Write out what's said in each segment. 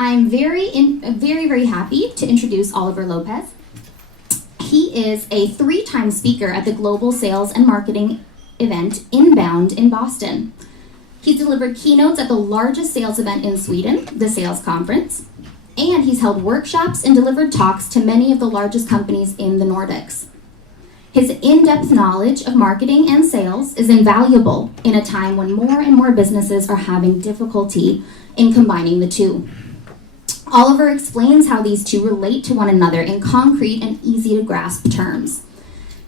I'm very happy to introduce Oliver Lopez. He is a 3-time speaker at the Global Sales and Marketing event Inbound in Boston. He's delivered keynotes at the largest sales event in Sweden, the Sales Conference, and he's held workshops and delivered talks to many of the largest companies in the Nordics. His in-depth knowledge of marketing and sales is invaluable in a time when more and more businesses are having difficulty in combining the two. Oliver explains how these two relate to one another in concrete and easy-to-grasp terms.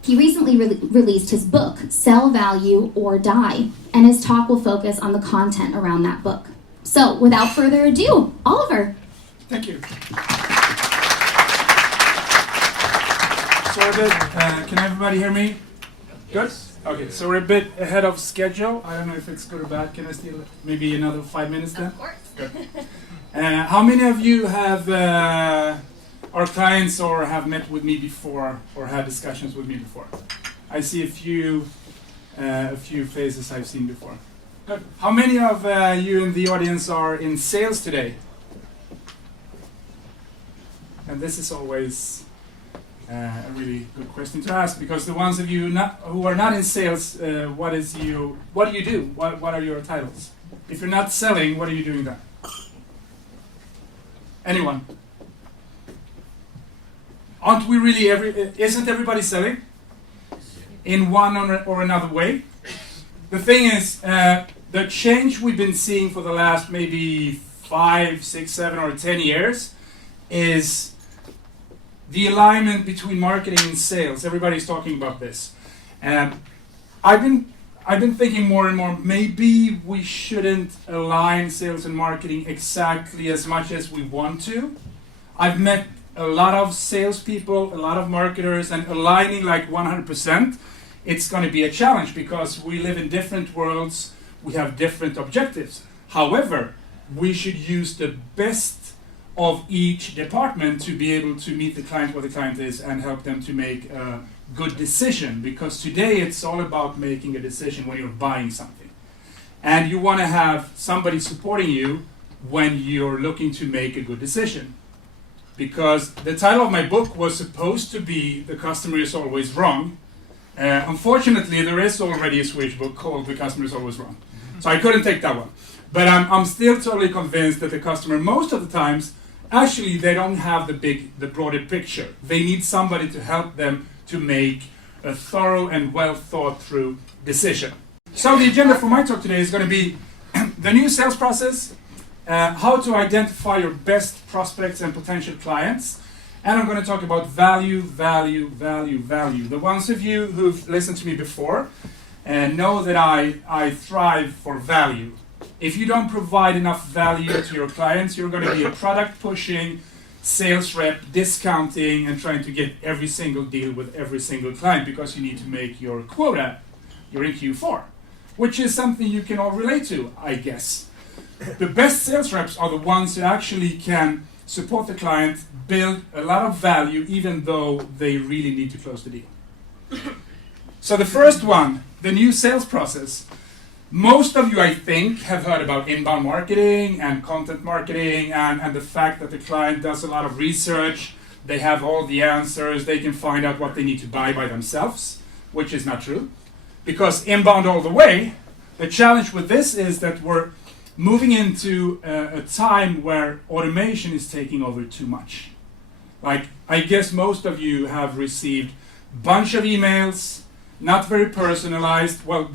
He recently released his book, Sell, Value, or Die, and his talk will focus on the content around that book. So, without further ado, Oliver. Thank you. So can everybody hear me? Good? Okay, so we're a bit ahead of schedule. I don't know if it's good or bad. Can I steal maybe another 5 minutes then? Of course. Good. How many of you have our clients or have met with me before or had discussions with me before? I see a few faces I've seen before. Good. How many of you in the audience are in sales today? And this is always a really good question to ask, because the ones of you who are not in sales, what do you do? What are your titles? If you're not selling, what are you doing then? Anyone? Aren't we really isn't everybody selling? In one or another way? The thing is, the change we've been seeing for the last maybe 5, 6, 7, or 10 years is the alignment between marketing and sales. Everybody's talking about this. I've been thinking more and more, maybe we shouldn't align sales and marketing exactly as much as we want to. I've met a lot of salespeople, a lot of marketers, and aligning like 100%, it's going to be a challenge because we live in different worlds, we have different objectives. However, we should use the best of each department to be able to meet the client where the client is and help them to make a good decision, because today it's all about making a decision when you're buying something. And you want to have somebody supporting you when you're looking to make a good decision. Because the title of my book was supposed to be The Customer is Always Wrong. Unfortunately, there is already a Swedish book called The Customer is Always Wrong. So I couldn't take that one. But I'm still totally convinced that the customer, most of the times, actually they don't have the broader picture. They need somebody to help them to make a thorough and well thought through decision. So the agenda for my talk today is going to be the new sales process, how to identify your best prospects and potential clients, and I'm going to talk about value. The ones of you who've listened to me before know that I thrive for value. If you don't provide enough value to your clients, you're going to be a product pushing sales rep, discounting and trying to get every single deal with every single client because you need to make your quota. You're in Q4, which is something you can all relate to, I guess. The best sales reps are the ones who actually can support the client, build a lot of value, even though they really need to close the deal. So the first one, the new sales process. Most of you, I think, have heard about inbound marketing and content marketing and the fact that the client does a lot of research. They have all the answers. They can find out what they need to buy by themselves, which is not true. Because inbound all the way, the challenge with this is that we're moving into a time where automation is taking over too much. Like, I guess most of you have received a bunch of emails, not very personalized. Well,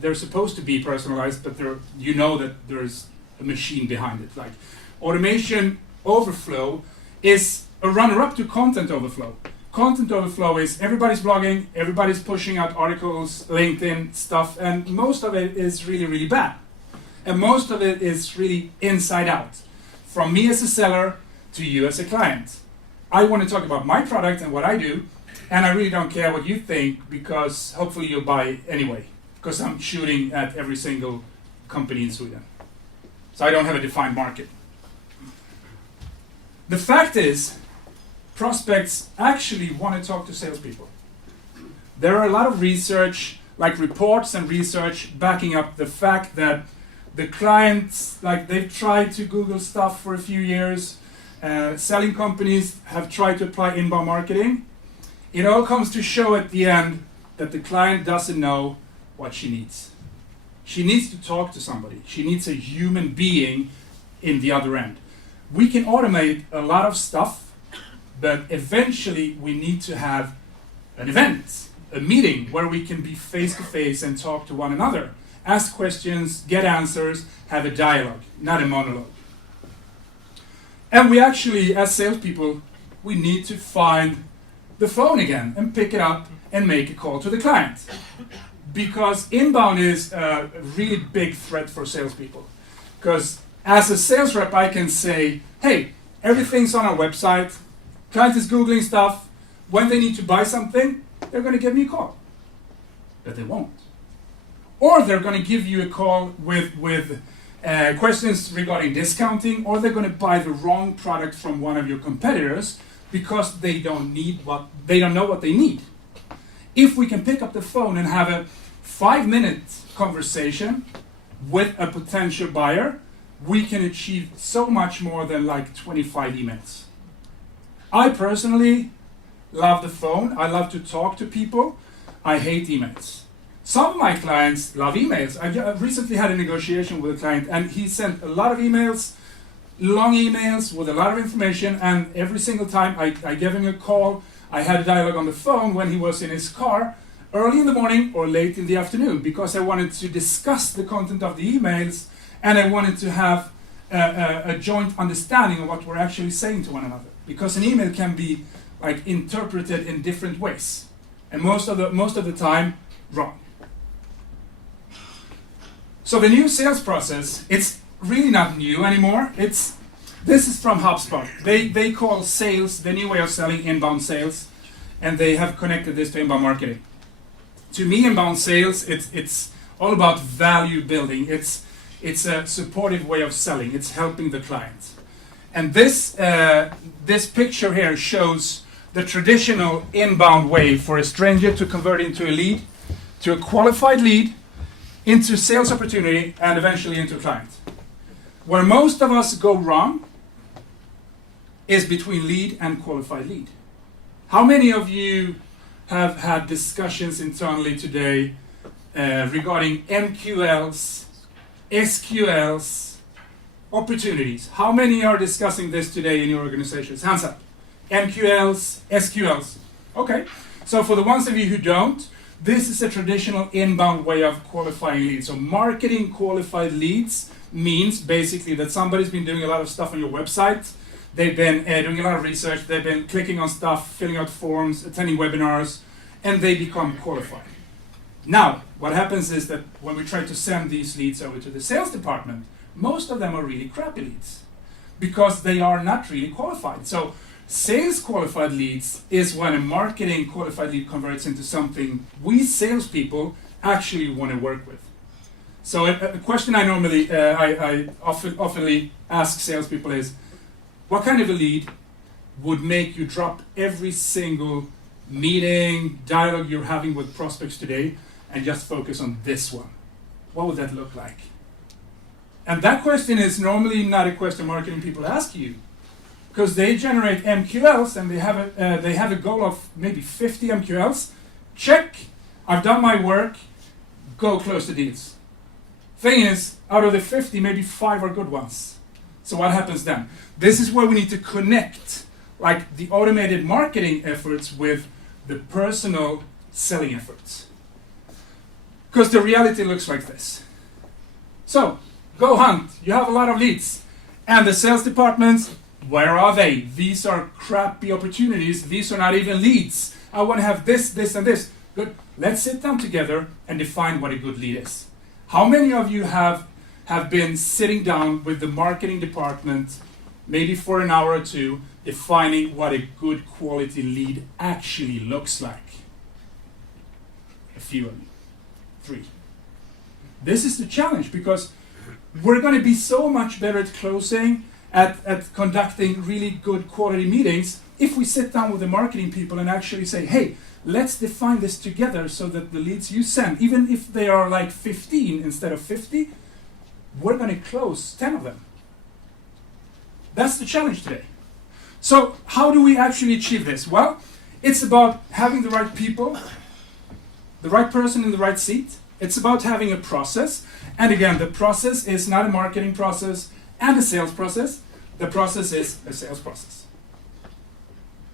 they're supposed to be personalized, but you know that there's a machine behind it. Like, automation overflow is a runner-up to content overflow. Content overflow is everybody's blogging, everybody's pushing out articles, LinkedIn stuff, and most of it is really, really bad. And most of it is really inside out. From me as a seller to you as a client. I want to talk about my product and what I do, and I really don't care what you think, because hopefully you'll buy anyway. Because I'm shooting at every single company in Sweden. So I don't have a defined market. The fact is, prospects actually want to talk to salespeople. There are a lot of research, like reports and research, backing up the fact that The clients, like they've tried to Google stuff for a few years. Selling companies have tried to apply inbound marketing. It all comes to show at the end that the client doesn't know what she needs. She needs to talk to somebody. She needs a human being in the other end. We can automate a lot of stuff, but eventually we need to have an event, a meeting where we can be face to face and talk to one another, ask questions, get answers, have a dialogue, not a monologue. And we actually, as salespeople, we need to find the phone again and pick it up and make a call to the client. Because inbound is a really big threat for salespeople. Because as a sales rep, I can say, hey, everything's on our website, client is Googling stuff, when they need to buy something, they're going to give me a call. But they won't. Or they're going to give you a call with questions regarding discounting, or they're going to buy the wrong product from one of your competitors because they don't know what they need. If we can pick up the phone and have a 5-minute conversation with a potential buyer, we can achieve so much more than like 25 emails. I personally love the phone. I love to talk to people. I hate emails. Some of my clients love emails. I recently had a negotiation with a client, and he sent a lot of emails, long emails with a lot of information, and every single time I gave him a call, I had a dialogue on the phone when he was in his car, early in the morning or late in the afternoon, because I wanted to discuss the content of the emails, and I wanted to have a joint understanding of what we're actually saying to one another. Because an email can be like interpreted in different ways, and most of the time, wrong. So the new sales process, it's really not new anymore. This is from HubSpot. They call sales the new way of selling, inbound sales, and they have connected this to inbound marketing. To me, inbound sales, it's all about value building. It's a supportive way of selling. It's helping the client. And this picture here shows the traditional inbound way for a stranger to convert into a lead, to a qualified lead, into sales opportunity, and eventually into a client. Where most of us go wrong is between lead and qualified lead. How many of you have had discussions internally today regarding MQLs, SQLs, opportunities? How many are discussing this today in your organizations? Hands up. MQLs, SQLs. Okay, so for the ones of you who don't, this is a traditional inbound way of qualifying leads. So marketing qualified leads means basically that somebody's been doing a lot of stuff on your website. They've been doing a lot of research. They've been clicking on stuff, filling out forms, attending webinars, and they become qualified. Now, what happens is that when we try to send these leads over to the sales department, most of them are really crappy leads because they are not really qualified. So sales qualified leads is when a marketing qualified lead converts into something we salespeople actually want to work with. So a question I normally, I often ask salespeople is, what kind of a lead would make you drop every single meeting, dialogue you're having with prospects today and just focus on this one? What would that look like? And that question is normally not a question marketing people ask you, because they generate MQLs and they have a goal of maybe 50 MQLs. Check, I've done my work, go close the deals. Thing is, out of the 50, maybe 5 are good ones. So what happens then? This is where we need to connect like the automated marketing efforts with the personal selling efforts. Because the reality looks like this. So, go hunt, you have a lot of leads. And the sales departments, where are they? These are crappy opportunities. These are not even leads. I want to have this, this, and this. Good. Let's sit down together and define what a good lead is. How many of you have been sitting down with the marketing department, maybe for an hour or two, defining what a good quality lead actually looks like? A few of you. 3. This is the challenge, because we're going to be so much better at closing, at conducting really good quality meetings, if we sit down with the marketing people and actually say, hey, let's define this together so that the leads you send, even if they are like 15 instead of 50, we're going to close 10 of them. That's the challenge today. So how do we actually achieve this? Well, it's about having the right people, the right person in the right seat. It's about having a process. And again, the process is not a marketing process and a sales process. The process is a sales process.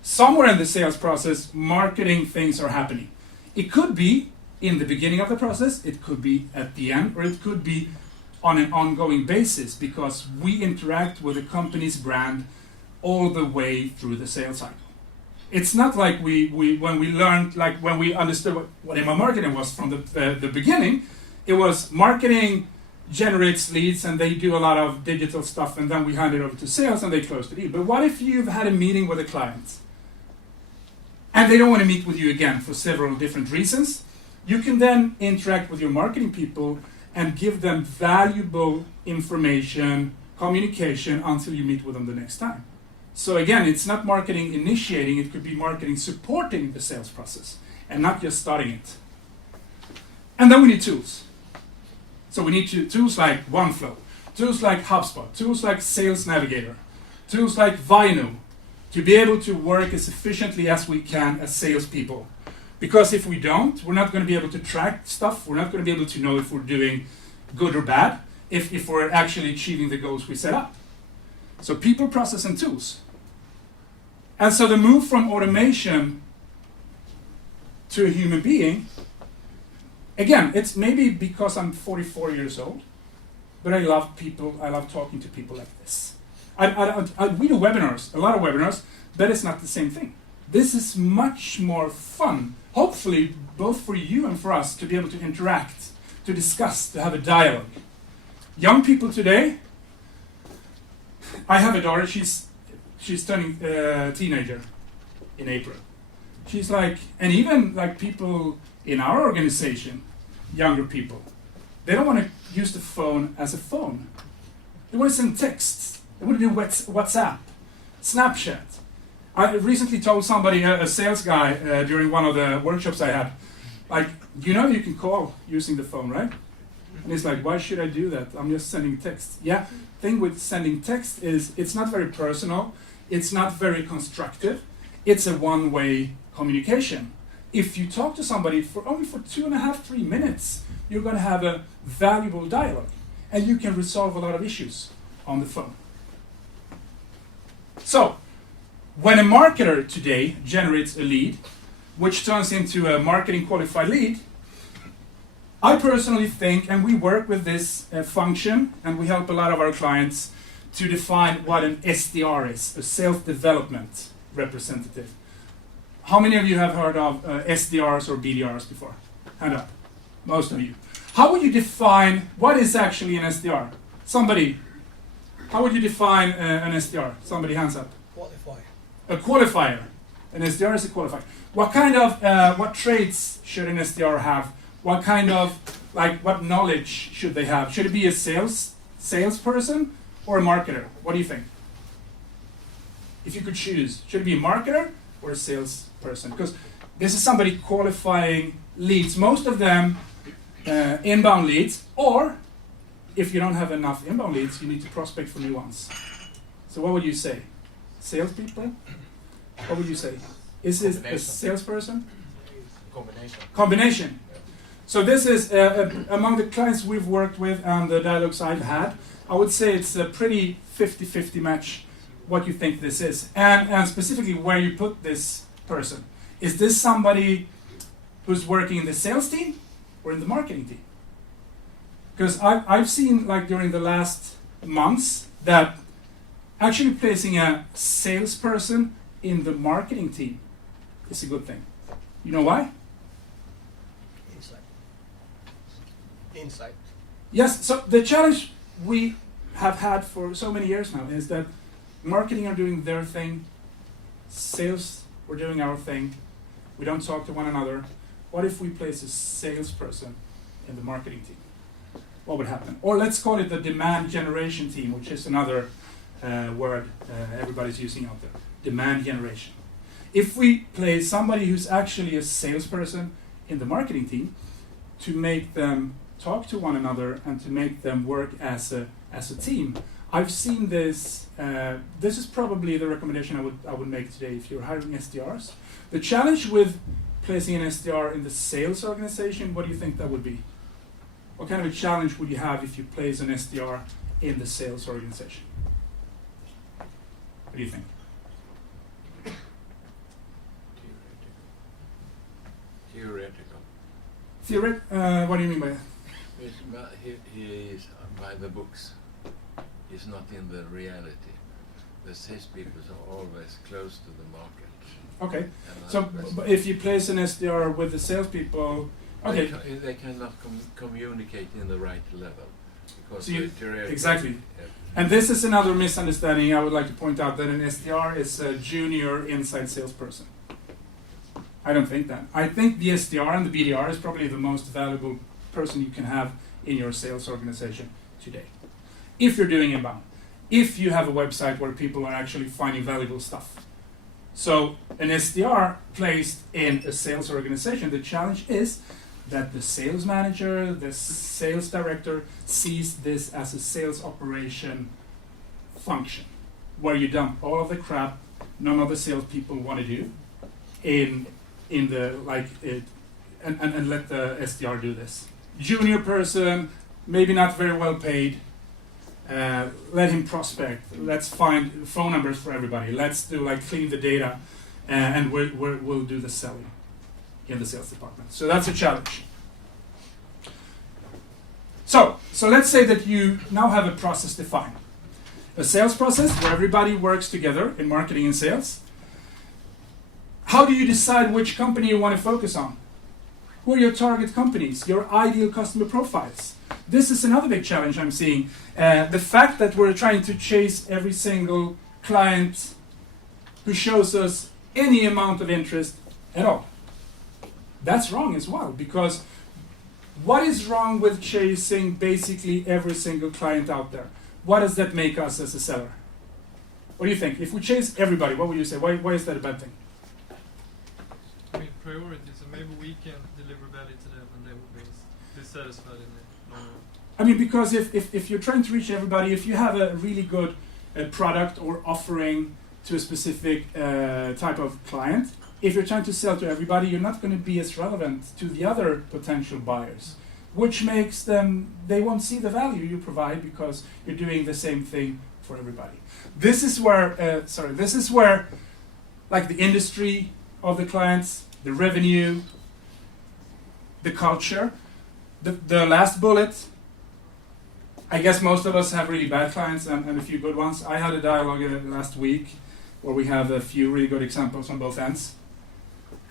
Somewhere in the sales process, marketing things are happening. It could be in the beginning of the process, it could be at the end, or it could be on an ongoing basis because we interact with a company's brand all the way through the sales cycle. It's not like when we understood what email marketing was from the beginning. It was marketing generates leads and they do a lot of digital stuff and then we hand it over to sales and they close the deal. But what if you've had a meeting with a client and they don't want to meet with you again for several different reasons? You can then interact with your marketing people and give them valuable information, communication until you meet with them the next time. So again, it's not marketing initiating, it could be marketing supporting the sales process and not just starting it. And then we need tools. So we need tools like Oneflow, tools like HubSpot, tools like Sales Navigator, tools like Vino to be able to work as efficiently as we can as salespeople. Because if we don't, we're not going to be able to track stuff. We're not going to be able to know if we're doing good or bad, if we're actually achieving the goals we set up. So people, process, and tools. And so the move from automation to a human being, again, it's maybe because I'm 44 years old, but I love people. I love talking to people like this. We do webinars, a lot of webinars, but it's not the same thing. This is much more fun, hopefully both for you and for us to be able to interact, to discuss, to have a dialogue. Young people today, I have a daughter, she's turning teenager in April. She's like, and even like people in our organization, younger people, they don't want to use the phone as a phone. They want to send texts. They want to do WhatsApp, Snapchat. I recently told somebody, a sales guy, during one of the workshops I had, like, you know you can call using the phone, right? And he's like, why should I do that? I'm just sending text. Yeah, thing with sending text is it's not very personal. It's not very constructive. It's a one-way communication. If you talk to somebody for only for 2.5, 3 minutes, you're going to have a valuable dialogue. And you can resolve a lot of issues on the phone. So, when a marketer today generates a lead, which turns into a marketing qualified lead, I personally think, and we work with this function, and we help a lot of our clients to define what an SDR is, a sales development representative. How many of you have heard of SDRs or BDRs before? Hand up. Most of you. How would you define what is actually an SDR? Somebody. How would you define an SDR? Somebody, hands up. Qualifier. A qualifier. An SDR is a qualifier. What kind of, what traits should an SDR have? What kind of, what knowledge should they have? Should it be a salesperson or a marketer? What do you think? If you could choose, should it be a marketer or a salesperson? Because this is somebody qualifying leads. Most of them inbound leads, or if you don't have enough inbound leads, you need to prospect for new ones. So what would you say? Salespeople? What would you say? Is this a salesperson? Combination. So this is, among the clients we've worked with and the dialogues I've had, I would say it's a pretty 50-50 match what you think this is. And specifically where you put this person. Is this somebody who's working in the sales team or in the marketing team? Because I've seen, during the last months, that actually placing a salesperson in the marketing team is a good thing. You know why? Insight. Yes, so the challenge we have had for so many years now is that marketing are doing their thing, sales, we're doing our thing, we don't talk to one another. What if we place a salesperson in the marketing team? What would happen? Or let's call it the demand generation team, which is another word everybody's using out there. Demand generation. If we place somebody who's actually a salesperson in the marketing team to make them talk to one another and to make them work as a team. I've seen this. This is probably the recommendation I would make today if you're hiring SDRs. The challenge with placing an SDR in the sales organization, what do you think that would be? What kind of a challenge would you have if you place an SDR in the sales organization? What do you think? Theoretical. What do you mean by that? He is by the books. He's not in the reality. The salespeople are always close to the market. Okay. So if you place an SDR with the salespeople, okay. They cannot communicate in the right level. Because So exactly. And this is another misunderstanding I would like to point out, that an SDR is a junior inside salesperson. I don't think that. I think the SDR and the BDR is probably the most valuable person you can have in your sales organization today. If you're doing inbound. If you have a website where people are actually finding valuable stuff. So an SDR placed in a sales organization, the challenge is that the sales manager, the sales director sees this as a sales operation function, where you dump all of the crap none of the salespeople want to do in the and let the SDR do this. Junior person, maybe not very well paid. Let him prospect. Let's find phone numbers for everybody. Let's do clean the data, and we'll do the selling in the sales department. So that's a challenge. So let's say that you now have a process defined. A sales process where everybody works together in marketing and sales. How do you decide which company you want to focus on? Who are your target companies, your ideal customer profiles? This is another big challenge I'm seeing. The fact that we're trying to chase every single client who shows us any amount of interest at all. That's wrong as well, because what is wrong with chasing basically every single client out there? What does that make us as a seller? What do you think? If we chase everybody, what would you say? Why is that a bad thing? I mean, priorities, and maybe we can deliver value to them and they will be satisfied in the long run. I mean, because if you're trying to reach everybody, if you have a really good product or offering to a specific type of client, if you're trying to sell to everybody, you're not going to be as relevant to the other potential buyers, which makes them, they won't see the value you provide because you're doing the same thing for everybody. This is where, like the industry of the clients, the revenue, the culture, the last bullet. I guess most of us have really bad clients and a few good ones. I had a dialogue last week where we have a few really good examples on both ends.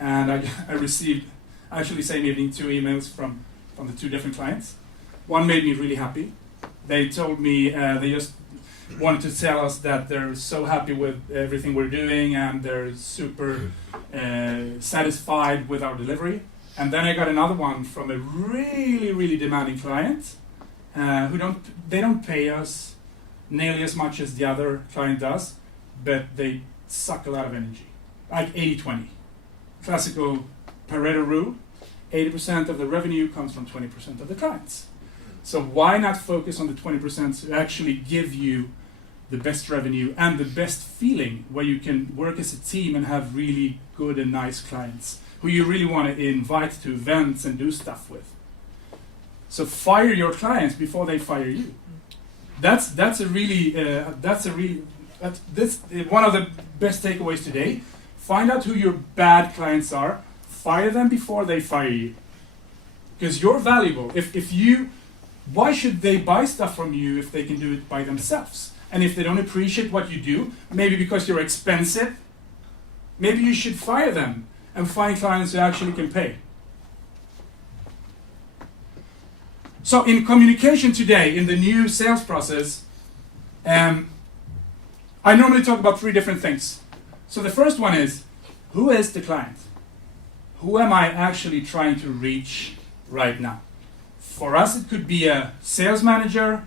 And I received, actually same evening, 2 emails from the 2 different clients. One made me really happy. They told me they just wanted to tell us that they're so happy with everything we're doing and they're super satisfied with our delivery. And then I got another one from a really, really demanding client who don't pay us nearly as much as the other client does, but they suck a lot of energy, like 80-20. Classical Pareto rule, 80% of the revenue comes from 20% of the clients. So why not focus on the 20% to actually give you the best revenue and the best feeling where you can work as a team and have really good and nice clients who you really want to invite to events and do stuff with. So fire your clients before they fire you. That's one of the best takeaways today. Find out who your bad clients are. Fire them before they fire you. Because you're valuable. Why should they buy stuff from you if they can do it by themselves? And if they don't appreciate what you do, maybe because you're expensive, maybe you should fire them and find clients who actually can pay. So in communication today, in the new sales process, I normally talk about 3 different things. So the first one is, who is the client? Who am I actually trying to reach right now? For us, it could be a sales manager,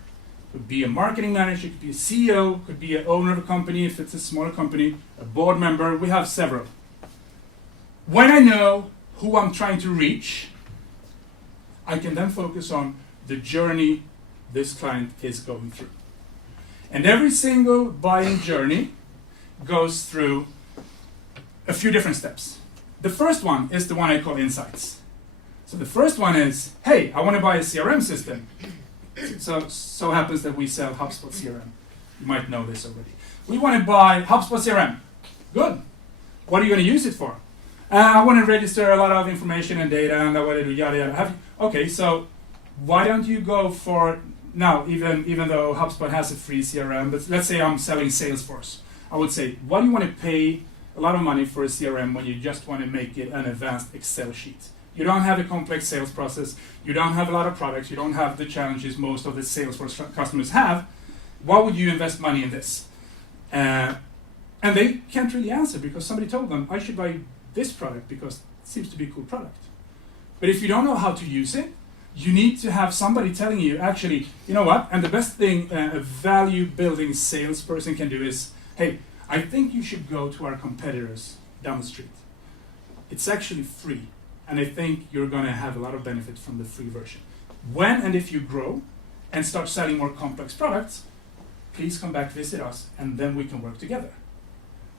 could be a marketing manager, could be a CEO, could be an owner of a company if it's a smaller company, a board member. We have several. When I know who I'm trying to reach, I can then focus on the journey this client is going through. And every single buying journey goes through a few different steps. The first one is the one I call insights. So the first one is, hey, I want to buy a CRM system. So happens that we sell HubSpot CRM. You might know this already. We want to buy HubSpot CRM. Good. What are you going to use it for? I want to register a lot of information and data, and I want to do yada yada. Okay, so why don't you go for now? Even though HubSpot has a free CRM, but let's say I'm selling Salesforce, I would say, why do you want to pay a lot of money for a CRM when you just want to make it an advanced Excel sheet? You don't have a complex sales process. You don't have a lot of products. You don't have the challenges most of the Salesforce customers have. Why would you invest money in this? And they can't really answer because somebody told them, I should buy this product because it seems to be a cool product. But if you don't know how to use it, you need to have somebody telling you, actually, you know what? And the best thing a value-building salesperson can do is, hey, I think you should go to our competitors down the street. It's actually free. And I think you're going to have a lot of benefit from the free version. When and if you grow and start selling more complex products, please come back, visit us, and then we can work together.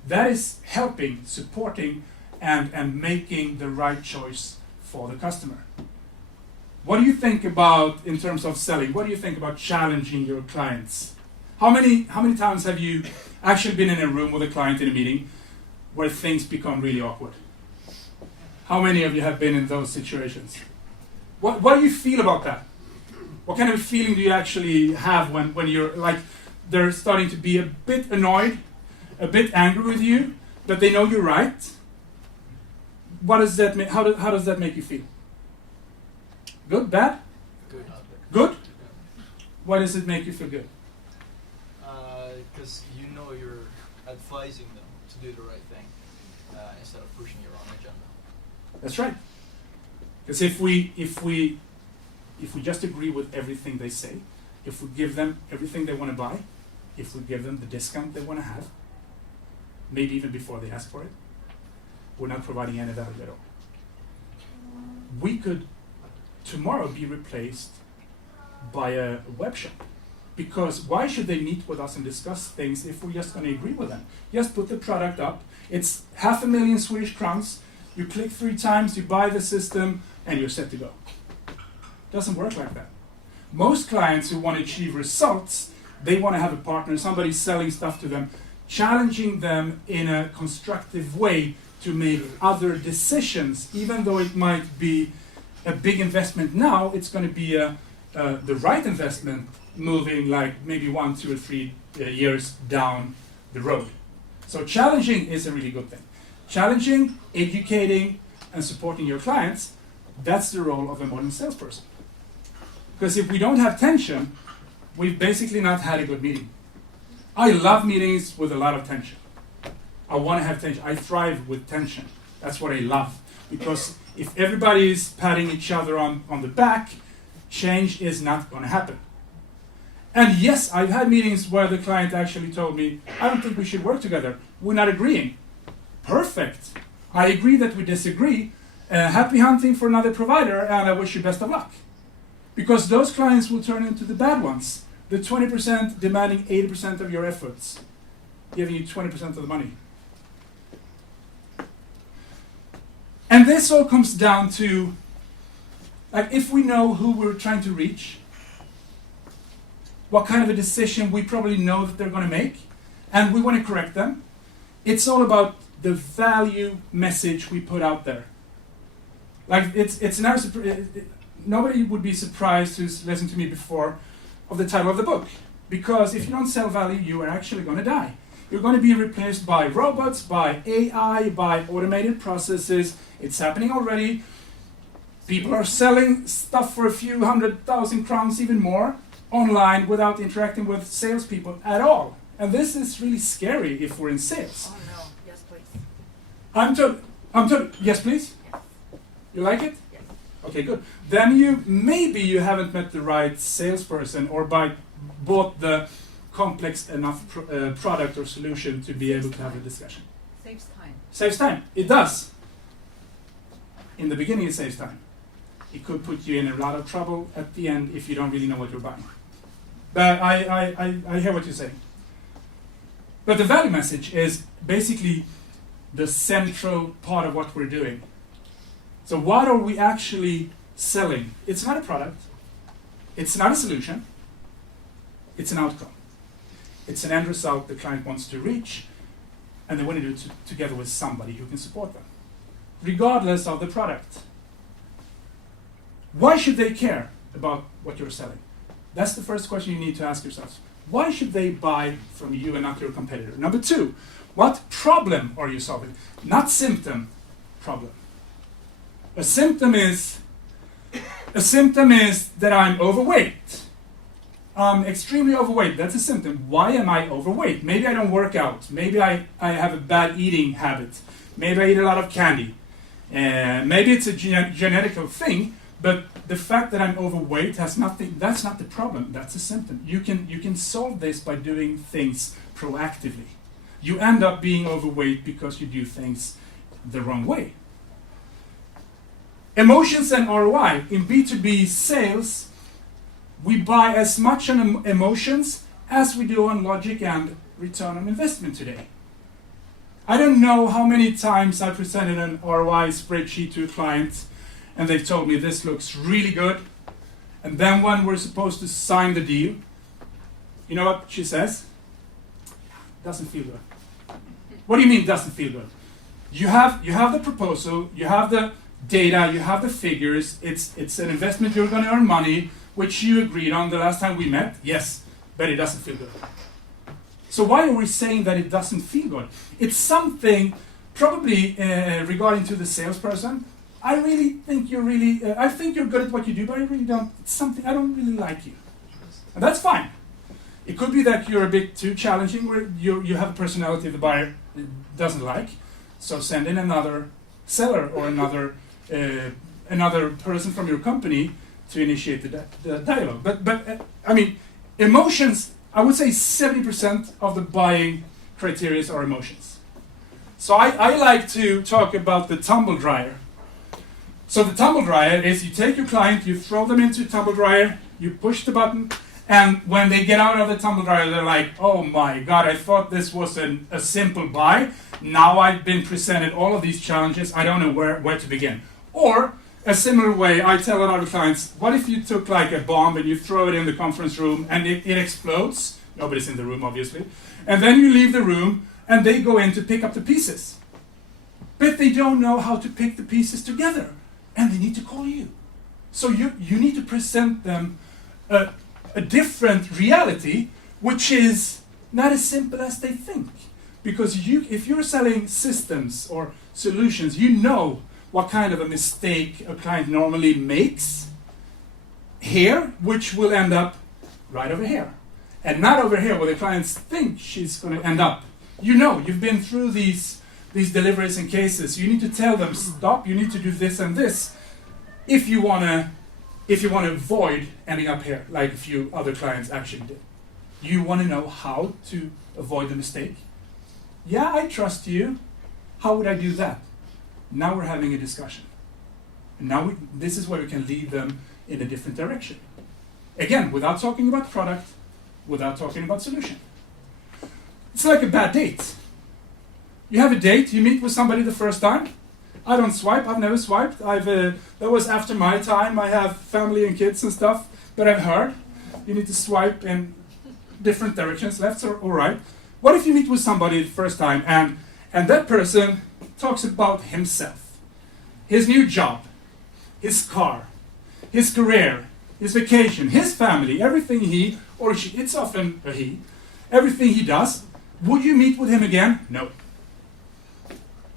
That is helping, supporting, and making the right choice for the customer. What do you think about, in terms of selling, what do you think about challenging your clients? How many times have you actually been in a room with a client in a meeting where things become really awkward? How many of you have been in those situations? What do you feel about that? What kind of feeling do you actually have when you're like, they're starting to be a bit annoyed, a bit angry with you, but they know you're right? What does that make? How does that make you feel? Good? Bad? Good. Good? Why does it make you feel good? Because you know you're advising them to do the right thing instead of pushing your own agenda. That's right. Because if we just agree with everything they say, if we give them everything they want to buy, if we give them the discount they want to have, maybe even before they ask for it, we're not providing any value at all. We could tomorrow be replaced by a web shop. Because why should they meet with us and discuss things if we're just going to agree with them? Just put the product up. It's 500,000 Swedish crowns. You click 3 times, you buy the system, and you're set to go. Doesn't work like that. Most clients who want to achieve results, they want to have a partner, somebody selling stuff to them, challenging them in a constructive way to make other decisions. Even though it might be a big investment now, it's going to be the right investment moving like maybe 1, 2, or 3 years down the road. So challenging is a really good thing. Challenging, educating, and supporting your clients, that's the role of a modern salesperson. Because if we don't have tension, we've basically not had a good meeting. I love meetings with a lot of tension. I want to have tension. I thrive with tension. That's what I love. Because if everybody is patting each other on the back, change is not going to happen. And yes, I've had meetings where the client actually told me, I don't think we should work together. We're not agreeing. Perfect. I agree that we disagree. Happy hunting for another provider, and I wish you best of luck. Because those clients will turn into the bad ones. The 20% demanding 80% of your efforts, giving you 20% of the money. And this all comes down to, like, if we know who we're trying to reach, what kind of a decision we probably know that they're going to make, and we want to correct them, it's all about the value message we put out there. Like, it's never nobody would be surprised who's listened to me before of the title of the book. Because if you don't sell value, you are actually going to die. You're going to be replaced by robots, by AI, by automated processes. It's happening already. People are selling stuff for a few 100,000 crowns, even more, online without interacting with salespeople at all. And this is really scary if we're in sales. Oh no, yes please. I'm told, yes please? Yes. You like it? Yes. Okay, good. Then maybe you haven't met the right salesperson or bought the complex enough product or solution to be able to have a discussion. Saves time. Saves time. It does. In the beginning, it saves time. it could put you in a lot of trouble at the end if you don't really know what you're buying. But I hear what you're saying. But the value message is basically the central part of what we're doing. So what are we actually selling? It's not a product. It's not a solution. It's an outcome. It's an end result the client wants to reach, and they want to do it together with somebody who can support them, regardless of the product. Why should they care about what you're selling? That's the first question you need to ask yourselves. Why should they buy from you and not your competitor? Number two, what problem are you solving? Not symptom, problem. A symptom is that I'm overweight. I'm extremely overweight. That's a symptom. Why am I overweight? Maybe I don't work out. Maybe I have a bad eating habit. Maybe I eat a lot of candy. Maybe it's a genetic thing, but the fact that I'm overweight has nothing. That's not the problem. That's a symptom. You can solve this by doing things proactively. You end up being overweight because you do things the wrong way. Emotions and ROI. In B2B sales, we buy as much on emotions as we do on logic and return on investment today. I don't know how many times I presented an ROI spreadsheet to a client and they've told me this looks really good. And then when we're supposed to sign the deal, you know what she says? Doesn't feel good. What do you mean doesn't feel good? You have the proposal, you have the data, you have the figures, it's an investment, you're going to earn money, which you agreed on the last time we met. Yes, but it doesn't feel good. So why are we saying that it doesn't feel good? It's something probably regarding to the salesperson. I really think you're I think you're good at what you do, but I really don't. It's something I don't really like you, and that's fine. It could be that you're a bit too challenging, where you have a personality the buyer doesn't like. So send in another seller or another person from your company to initiate the dialogue. But I mean, emotions. I would say 70% of the buying criteria are emotions. So I like to talk about the tumble dryer. So the tumble dryer is you take your client, you throw them into a tumble dryer, you push the button, and when they get out of the tumble dryer, they're like, oh my God, I thought this was a simple buy. Now I've been presented all of these challenges. I don't know where to begin. Or a similar way, I tell a lot of clients, what if you took like a bomb and you throw it in the conference room and it explodes? Nobody's in the room, obviously. And then you leave the room and they go in to pick up the pieces. But they don't know how to pick the pieces together. And they need to call you. So you need to present them a different reality, which is not as simple as they think. Because if you're selling systems or solutions, you know what kind of a mistake a client normally makes here, which will end up right over here. And not over here where the clients think she's going to end up. You know, you've been through these deliveries and cases. You need to tell them, stop, you need to do this and this if you want to avoid ending up here, like a few other clients actually did. You want to know how to avoid the mistake. Yeah, I trust you. How would I do that? Now we're having a discussion. And now this is where we can lead them in a different direction. Again, without talking about product, without talking about solution. It's like a bad date. You have a date, you meet with somebody the first time. I don't swipe, I've never swiped. That was after my time. I have family and kids and stuff, but I've heard you need to swipe in different directions, left or right. What if you meet with somebody the first time and that person talks about himself, his new job, his car, his career, his vacation, his family, everything he or she, it's often a he, everything he does. Would you meet with him again? No.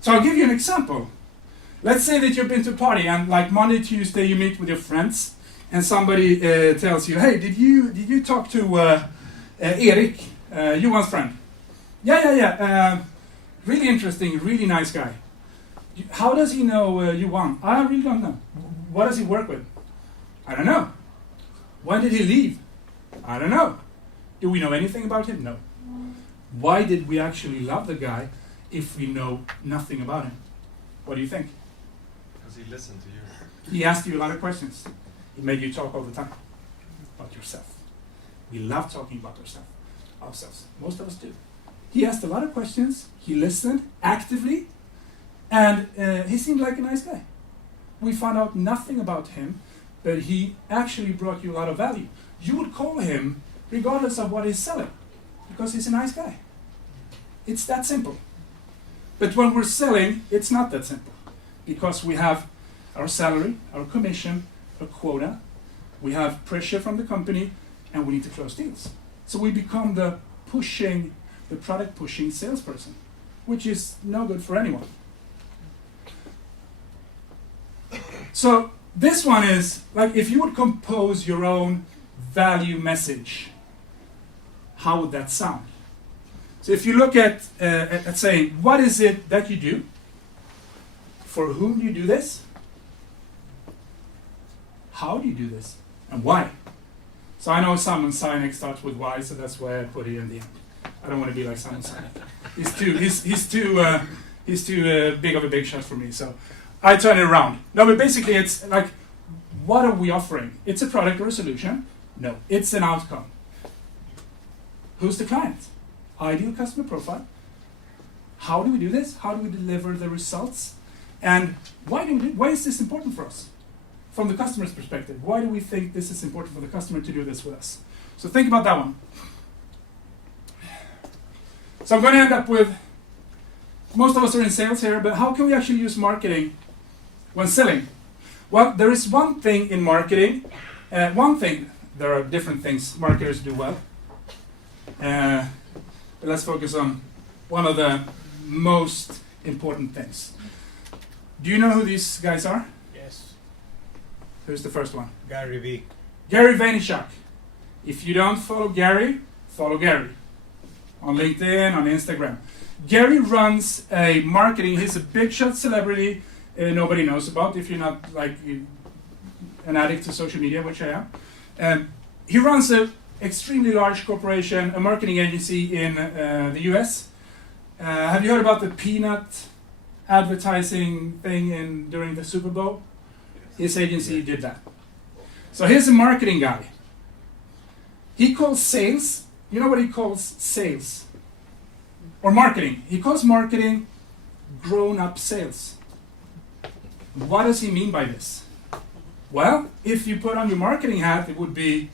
So I'll give you an example. Let's say that you've been to a party and like Monday, Tuesday you meet with your friends and somebody tells you, hey, did you talk to Erik, Johan's friend? Yeah. Really interesting, really nice guy. How does he know Johan? I really don't know. What does he work with? I don't know. When did he leave? I don't know. Do we know anything about him? No. Why did we actually love the guy if we know nothing about him? What do you think? Because he listened to you. He asked you a lot of questions. He made you talk all the time about yourself. We love talking about ourselves. Most of us do. He asked a lot of questions. He listened actively, and he seemed like a nice guy. We found out nothing about him, but he actually brought you a lot of value. You would call him regardless of what he's selling, because he's a nice guy. It's that simple. But when we're selling, it's not that simple, because we have our salary, our commission, a quota, we have pressure from the company, and we need to close deals. So we become the product pushing salesperson, which is no good for anyone. So this one is like if you would compose your own value message, how would that sound? So if you look at saying, what is it that you do? For whom do you do this? How do you do this? And why? So I know Simon Sinek starts with why, so that's why I put it in the end. I don't want to be like Simon Sinek. He's too big of a big shot for me, so I turn it around. No, but basically it's like, what are we offering? It's a product or a solution? No, it's an outcome. Who's the client? Ideal customer profile. How do we do this? How do we deliver the results? And why is this important for us? From the customer's perspective, why do we think this is important for the customer to do this with us? So think about that one. So I'm going to end up with, most of us are in sales here, but how can we actually use marketing when selling? Well, there is one thing in marketing, there are different things marketers do well. But let's focus on one of the most important things. Do you know who these guys are? Yes. Who's the first one? Gary V. Gary Vaynerchuk. If you don't follow Gary, follow Gary. On LinkedIn, on Instagram. Gary runs a marketing, he's a big shot celebrity nobody knows about if you're not like an addict to social media, which I am. He runs an extremely large corporation, a marketing agency in the US. Have you heard about the peanut advertising thing during the Super Bowl? His agency did that. So here's a marketing guy. He calls sales, you know what he calls sales? Or marketing. He calls marketing grown-up sales. What does he mean by this? Well, if you put on your marketing hat, it would be,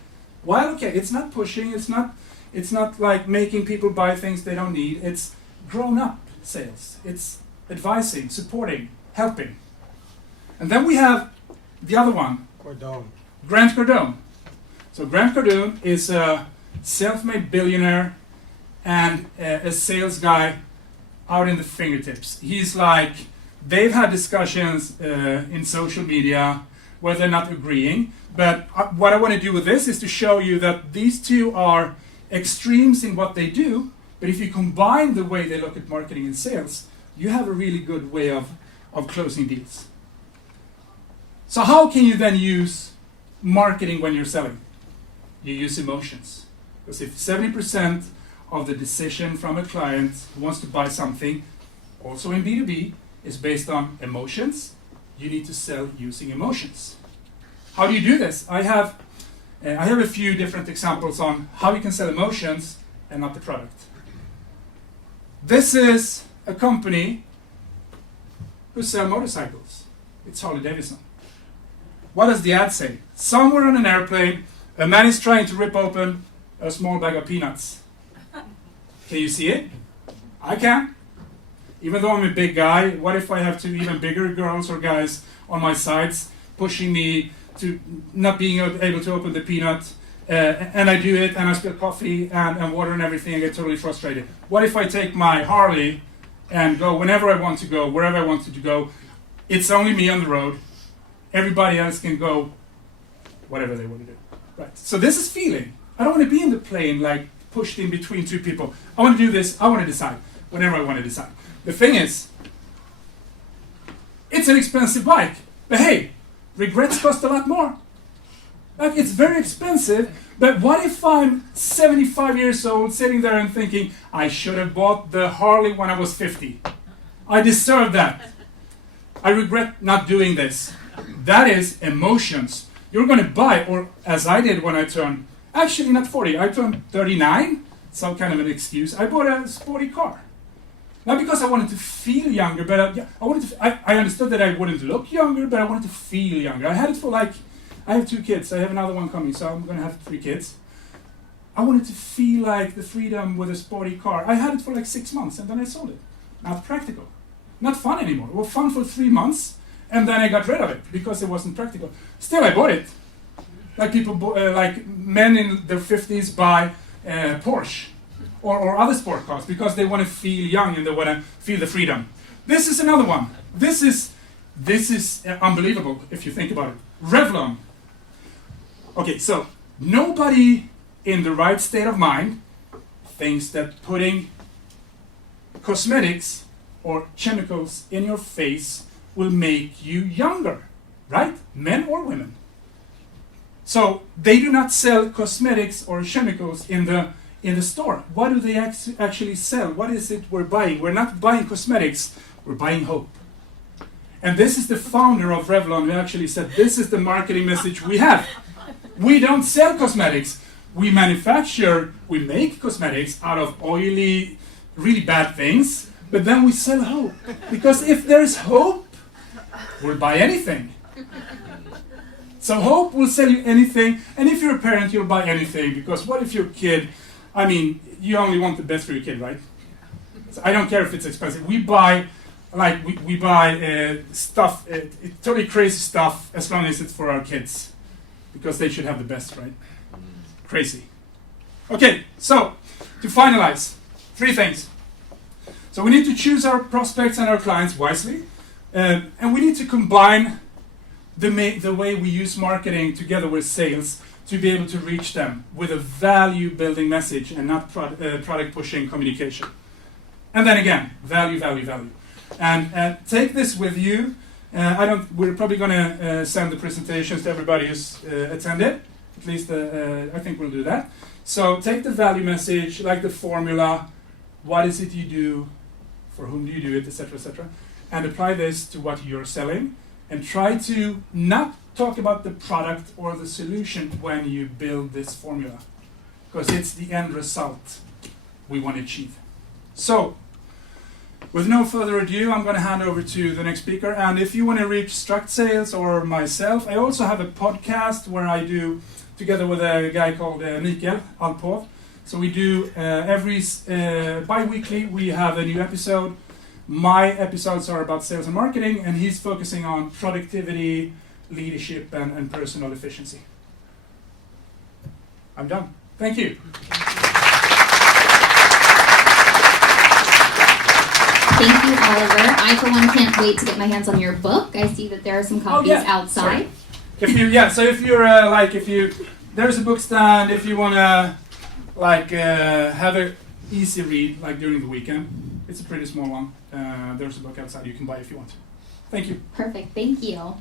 well, okay, it's not pushing, it's not like making people buy things they don't need, it's grown-up sales. It's advising, supporting, helping. And then we have the other one. Cordone. Grant Cardone. So Grant Cardone is a self-made billionaire and a sales guy out in the fingertips. He's like, they've had discussions in social media where they're not agreeing, but what I want to do with this is to show you that these two are extremes in what they do, but if you combine the way they look at marketing and sales, you have a really good way of closing deals. So how can you then use marketing when you're selling? You use emotions. Because if 70% of the decision from a client who wants to buy something, also in B2B, is based on emotions, you need to sell using emotions. How do you do this? I have a few different examples on how you can sell emotions and not the product. This is a company who sell motorcycles. It's Harley Davidson. What does the ad say? Somewhere on an airplane, a man is trying to rip open a small bag of peanuts. Can you see it? I can. Even though I'm a big guy, what if I have two even bigger girls or guys on my sides pushing me to not being able to open the peanut, and I do it, and I spill coffee and water and everything, and get totally frustrated. What if I take my Harley and go whenever I want to go, wherever I want to go? It's only me on the road. Everybody else can go whatever they want to do. Right. So this is feeling. I don't want to be in the plane like pushed in between two people. I want to do this. I want to decide whenever I want to decide. The thing is, it's an expensive bike. But hey, regrets cost a lot more. Like, it's very expensive, but what if I'm 75 years old sitting there and thinking, I should have bought the Harley when I was 50. I deserve that. I regret not doing this. That is emotions. You're going to buy, or as I did when I turned, actually not 40, I turned 39, some kind of an excuse. I bought a sporty car. Not because I wanted to feel younger, but I understood that I wouldn't look younger, but I wanted to feel younger. I had it for I have 2 kids. I have another one coming, so I'm going to have 3 kids. I wanted to feel like the freedom with a sporty car. I had it for 6 months, and then I sold it. Not practical. Not fun anymore. It was fun for 3 months, and then I got rid of it because it wasn't practical. Still, I bought it. Like people, like men in their 50s buy Porsche or other sport cars because they want to feel young and they want to feel the freedom. This is another one. This is unbelievable if you think about it. Revlon. Okay, so nobody in the right state of mind thinks that putting cosmetics or chemicals in your face will make you younger, right? Men or women. So they do not sell cosmetics or chemicals in the store. What do they actually sell? What is it we're buying? We're not buying cosmetics, we're buying hope. And this is the founder of Revlon who actually said, this is the marketing message we have. We don't sell cosmetics. We make cosmetics out of oily, really bad things, but then we sell hope. Because if there's hope, we'll buy anything. So hope will sell you anything, and if you're a parent, you'll buy anything, because what if your kid, you only want the best for your kid, right? So I don't care if it's expensive. We buy, stuff, totally crazy stuff, as long as it's for our kids, because they should have the best, right? Crazy. Okay, so to finalize, 3 things. So we need to choose our prospects and our clients wisely, and we need to combine the way we use marketing together with sales to be able to reach them with a value-building message and not product-pushing communication. And then again, value, value, value. And take this with you. We're probably going to send the presentations to everybody who's attended. At least I think we'll do that. So take the value message, like the formula, what is it you do, for whom do you do it, etc., and apply this to what you're selling, and try to not talk about the product or the solution when you build this formula, because it's the end result we want to achieve. So, with no further ado, I'm going to hand over to the next speaker, and if you want to reach Structsales or myself, I also have a podcast where I do, together with a guy called Mikael Alpov. So we do every bi-weekly, we have a new episode. My episodes are about sales and marketing, and he's focusing on productivity, leadership, and personal efficiency. I'm done. Thank you. Thank you, Oliver. I, for one, can't wait to get my hands on your book. I see that there are some copies outside. Sorry. There's a book stand if you want to, have an easy read, during the weekend. It's a pretty small one. There's a book outside you can buy if you want to. Thank you. Perfect. Thank you.